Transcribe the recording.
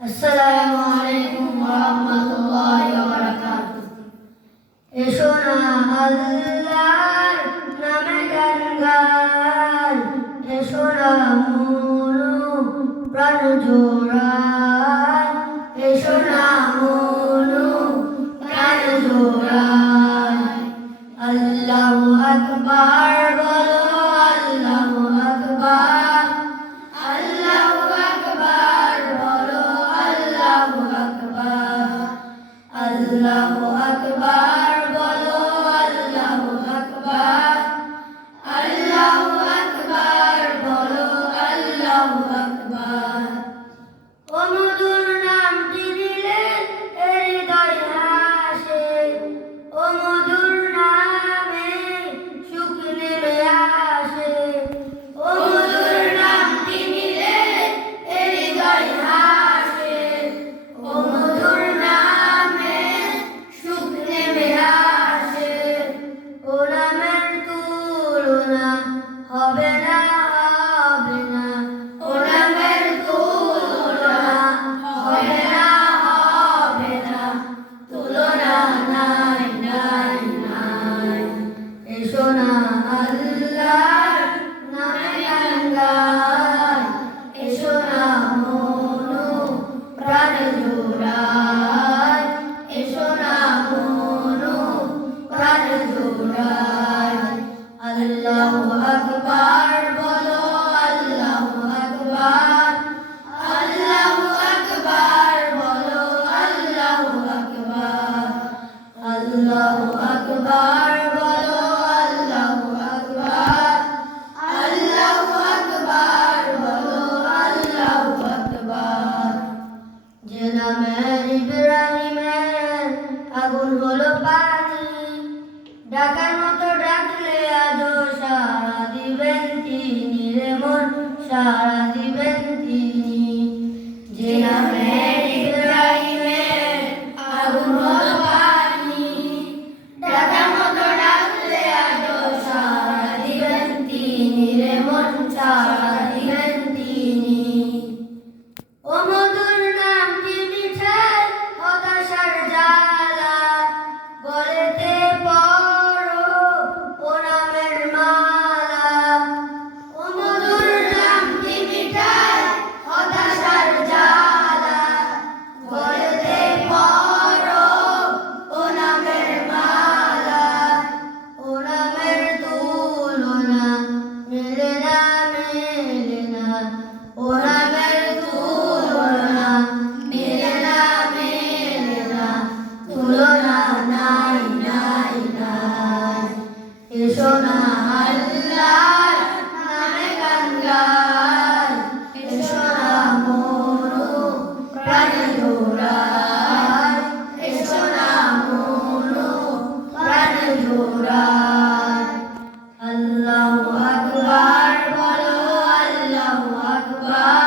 আসসালামু আলাইকুম ওয়া রাহমাতুল্লাহি ওয়া বারাকাতুহু। এসো না আল্লাহর নামে গান গাই, এসো না মনু প্রাণ জোড়াই, এসো না মনু প্রাণ জোড়াই। আল্লাহু আকবার বলো, আল্লাহু আকবার, আল্লাহু আকবার বলো, আল্লাহু আকবার, আল্লাহু আকবার বলো, আল্লাহু আকবার, আল্লাহু আকবার বলো, আল্লাহু আকবার। ও মধুর নামটি নিলে হৃদয় হাসে, ও মধুর নামে সুখ নেমে আসে, ও মধুর নামটি নিলে হৃদয় হাসে, ও মধুর নামে সুখ নেমে আসে। ও নামের তুলনা হবে না, হবে না, ও নামের তুলনা হবে না, হবে না, তুলনা নাই, নাই, নাই। এসো না আল্লাহর নামে গান গাই, এসো না মনু প্রাণ জোড়াই, এসো না মনু প্রাণ জোড়াই। আল্লাহু আকবার বলো, আল্লাহু আকবার, আল্লাহু আকবার বলো, আল্লাহু আকবার, আল্লাহু আকবার বলো, আল্লাহু আকবার, আল্লাহু আকবার বলো, আল্লাহু আকবার। যে নামের ইব্রাহিমের আগুন হলো পানি, ডাকার মতো ডাকলে আজও সাড়া দিবেন তিনি রে মন, সাড়া দিবেন তিনি। যে নামের ইব্রাহিমের আগুন হলো পানি, ডাকার মতো ডাকলে আজও সাড়া দিবেন তিনি রে মন, সাড়া দিবেন তিনি। ও মধুর নামটি মিঠাই হতাশার জ্বালা, গলেতে পড়ো ও নামের মালা। ও মধুর নামটি মিঠাই হতাশার জ্বালা, গলেতে পড়ো ও নামের মালা। ও নামের তুলনা মেলে না, মেলে না, ও নামের তুলনা মেলে না, মেলে না, তুলনা নাই, নাই, নাই। এসো না আল্লাহর নামে গান গাই, এসো না মনু প্রাণ জোড়াই, এসো না মনু প্রাণ জোড়াই। আল্লাহু আকবার বলো, আল্লাহু আকবার,